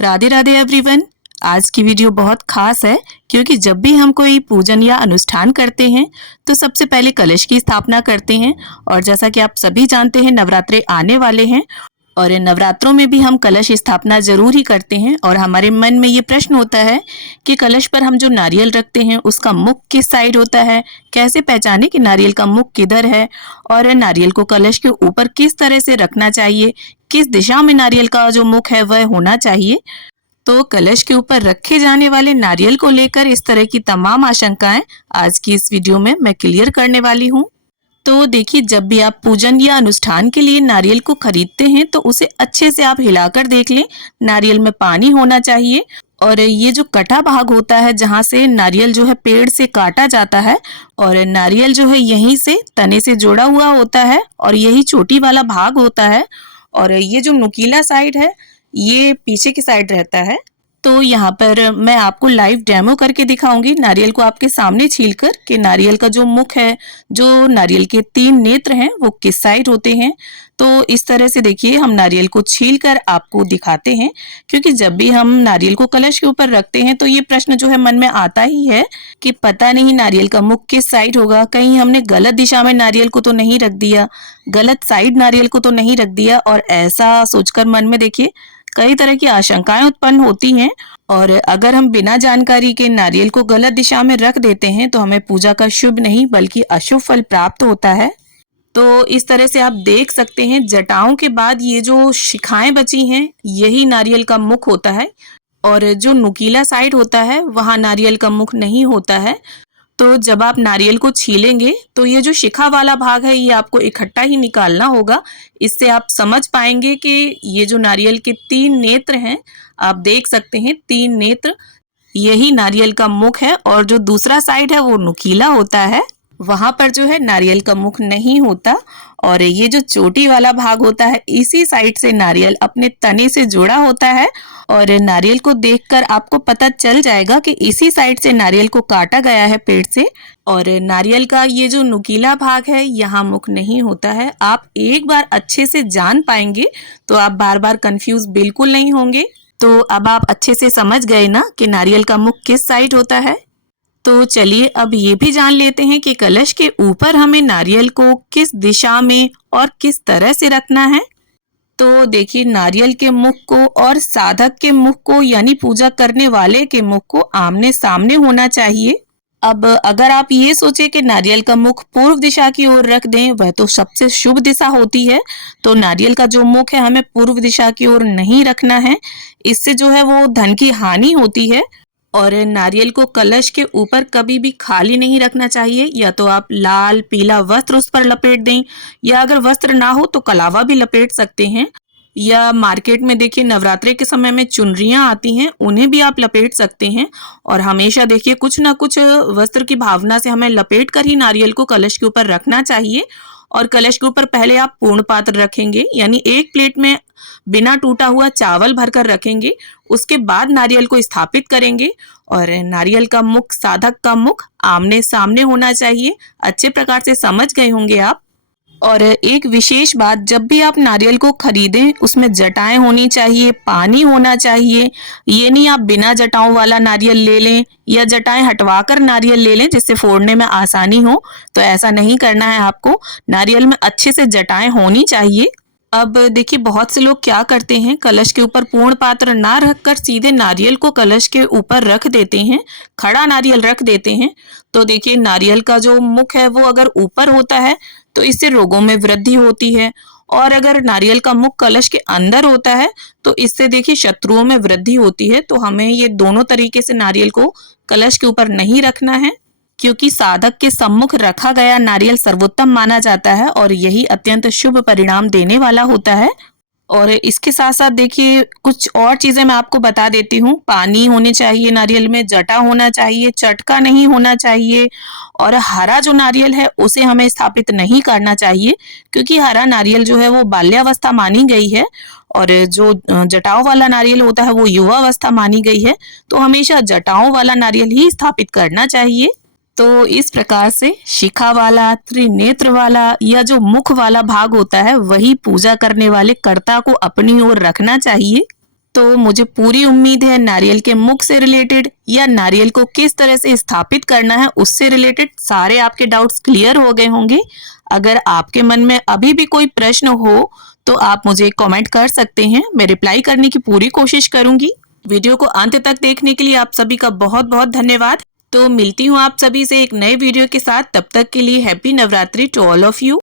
Radhe Radhe everyone. आज की video बहुत खास है क्योंकि जब भी हम कोई पूजन या अनुष्ठान करते हैं तो सबसे पहले कलश की स्थापना करते हैं। और जैसा कि आप सभी जानते हैं नवरात्रे आने वाले हैं और इन नवरात्रों में भी हम कलश स्थापना जरूर ही करते हैं। और हमारे मन में ये प्रश्न होता है कि कलश पर हम जो नारियल रखते हैं उसका मुख किस साइड होता है, कैसे पहचाने कि नारियल का मुख किधर है, और नारियल को कलश के ऊपर किस तरह से रखना चाहिए, किस दिशा में नारियल का जो मुख है वह होना चाहिए। तो कलश के ऊपर रखे जाने वाले नारियल को लेकर इस तरह की तमाम आशंकाएं आज की इस वीडियो में मैं क्लियर करने वाली हूं। तो देखिए, जब भी आप पूजन या अनुष्ठान के लिए नारियल को खरीदते हैं तो उसे अच्छे से आप हिलाकर देख लें। नारियल में पानी होना चाहिए और ये जो कटा भाग होता है जहाँ से नारियल जो है पेड़ से काटा जाता है और नारियल जो है यहीं से तने से जोड़ा हुआ होता है और यही चोटी वाला भाग होता है। और ये जो नुकीला साइड है ये पीछे की साइड रहता है। तो यहाँ पर मैं आपको लाइव डेमो करके दिखाऊंगी नारियल को आपके सामने छीलकर कि नारियल का जो मुख है, जो नारियल के 3 नेत्र हैं वो किस साइड होते हैं। तो इस तरह से देखिए हम नारियल को छीलकर आपको दिखाते हैं, क्योंकि जब भी हम नारियल को कलश के ऊपर रखते हैं तो ये प्रश्न जो है मन में आता ही है कि पता नहीं नारियल का मुख किस साइड होगा, कहीं हमने गलत दिशा में नारियल को तो नहीं रख दिया, गलत साइड नारियल को तो नहीं रख दिया। और ऐसा सोचकर मन में देखिए कई तरह की आशंकाएं उत्पन्न होती हैं। और अगर हम बिना जानकारी के नारियल को गलत दिशा में रख देते हैं तो हमें पूजा का शुभ नहीं बल्कि अशुभ फल प्राप्त होता है। तो इस तरह से आप देख सकते हैं जटाओं के बाद ये जो शिखाएं बची हैं यही नारियल का मुख होता है और जो नुकीला साइड होता है वहां नारियल का मुख नहीं होता है। तो जब आप नारियल को छीलेंगे तो ये जो शिखा वाला भाग है ये आपको इकट्ठा ही निकालना होगा। इससे आप समझ पाएंगे कि ये जो नारियल के 3 नेत्र हैं, आप देख सकते हैं 3 नेत्र, यही नारियल का मुख है। और जो दूसरा साइड है वो नुकीला होता है, वहां पर जो है नारियल का मुख नहीं होता। और ये जो चोटी वाला भाग होता है इसी साइड से नारियल अपने तने से जुड़ा होता है। और नारियल को देखकर आपको पता चल जाएगा कि इसी साइड से नारियल को काटा गया है पेड़ से। और नारियल का ये जो नुकीला भाग है यहाँ मुख नहीं होता है। आप एक बार अच्छे से जान पाएंगे तो आप बार बार कंफ्यूज बिल्कुल नहीं होंगे। तो अब आप अच्छे से समझ गए ना कि नारियल का मुख किस साइड होता है। तो चलिए अब ये भी जान लेते हैं कि कलश के ऊपर हमें नारियल को किस दिशा में और किस तरह से रखना है। तो देखिए, नारियल के मुख को और साधक के मुख को यानी पूजा करने वाले के मुख को आमने सामने होना चाहिए। अब अगर आप ये सोचे कि नारियल का मुख पूर्व दिशा की ओर रख दें, वह तो सबसे शुभ दिशा होती है, तो नारियल का जो मुख है हमें पूर्व दिशा की ओर नहीं रखना है। इससे जो है वो धन की हानि होती है। और नारियल को कलश के ऊपर कभी भी खाली नहीं रखना चाहिए। या तो आप लाल पीला वस्त्र उस पर लपेट दें, या अगर वस्त्र ना हो तो कलावा भी लपेट सकते हैं। या मार्केट में देखिए नवरात्रे के समय में चुनरियां आती हैं, उन्हें भी आप लपेट सकते हैं। और हमेशा देखिए कुछ ना कुछ वस्त्र की भावना से हमें लपेट कर ही नारियल को कलश के ऊपर रखना चाहिए। और कलश के ऊपर पहले आप पूर्ण पात्र रखेंगे, यानी एक प्लेट में बिना टूटा हुआ चावल भरकर रखेंगे। उसके बाद नारियल को स्थापित करेंगे और नारियल का मुख, साधक का मुख आमने सामने होना चाहिए। अच्छे प्रकार से समझ गए होंगे आप। और एक विशेष बात, जब भी आप नारियल को खरीदें उसमें जटाएं होनी चाहिए, पानी होना चाहिए। ये नहीं आप बिना जटाओं वाला नारियल ले लें या जटाएं हटवाकर नारियल ले लें जिससे फोड़ने में आसानी हो, तो ऐसा नहीं करना है आपको। नारियल में अच्छे से जटाएं होनी चाहिए। अब देखिए बहुत से लोग क्या करते हैं, कलश के ऊपर पूर्ण पात्र ना रखकर सीधे नारियल को कलश के ऊपर रख देते हैं, खड़ा नारियल रख देते हैं। तो देखिए नारियल का जो मुख है वो अगर ऊपर होता है तो इससे रोगों में वृद्धि होती है। और अगर नारियल का मुख कलश के अंदर होता है तो इससे देखिए शत्रुओं में वृद्धि होती है। तो हमें ये दोनों तरीके से नारियल को कलश के ऊपर नहीं रखना है, क्योंकि साधक के सम्मुख रखा गया नारियल सर्वोत्तम माना जाता है और यही अत्यंत शुभ परिणाम देने वाला होता है। और इसके साथ साथ देखिए कुछ और चीजें मैं आपको बता देती हूँ। पानी होने चाहिए नारियल में, जटा होना चाहिए, चटका नहीं होना चाहिए। और हरा जो नारियल है उसे हमें स्थापित नहीं करना चाहिए, क्योंकि हरा नारियल जो है वो बाल्यावस्था मानी गई है और जो जटाओं वाला नारियल होता है वो युवावस्था मानी गई है। तो हमेशा जटाओं वाला नारियल ही स्थापित करना चाहिए। तो इस प्रकार से शिखा वाला, त्रिनेत्र वाला या जो मुख वाला भाग होता है वही पूजा करने वाले कर्ता को अपनी ओर रखना चाहिए। तो मुझे पूरी उम्मीद है नारियल के मुख से रिलेटेड या नारियल को किस तरह से स्थापित करना है उससे रिलेटेड सारे आपके डाउट्स क्लियर हो गए होंगे। अगर आपके मन में अभी भी कोई प्रश्न हो तो आप मुझे कमेंट कर सकते हैं, मैं रिप्लाई करने की पूरी कोशिश करूंगी। वीडियो को अंत तक देखने के लिए आप सभी का बहुत बहुत धन्यवाद। तो मिलती हूँ आप सभी से एक नए वीडियो के साथ, तब तक के लिए happy Navratri to all of you.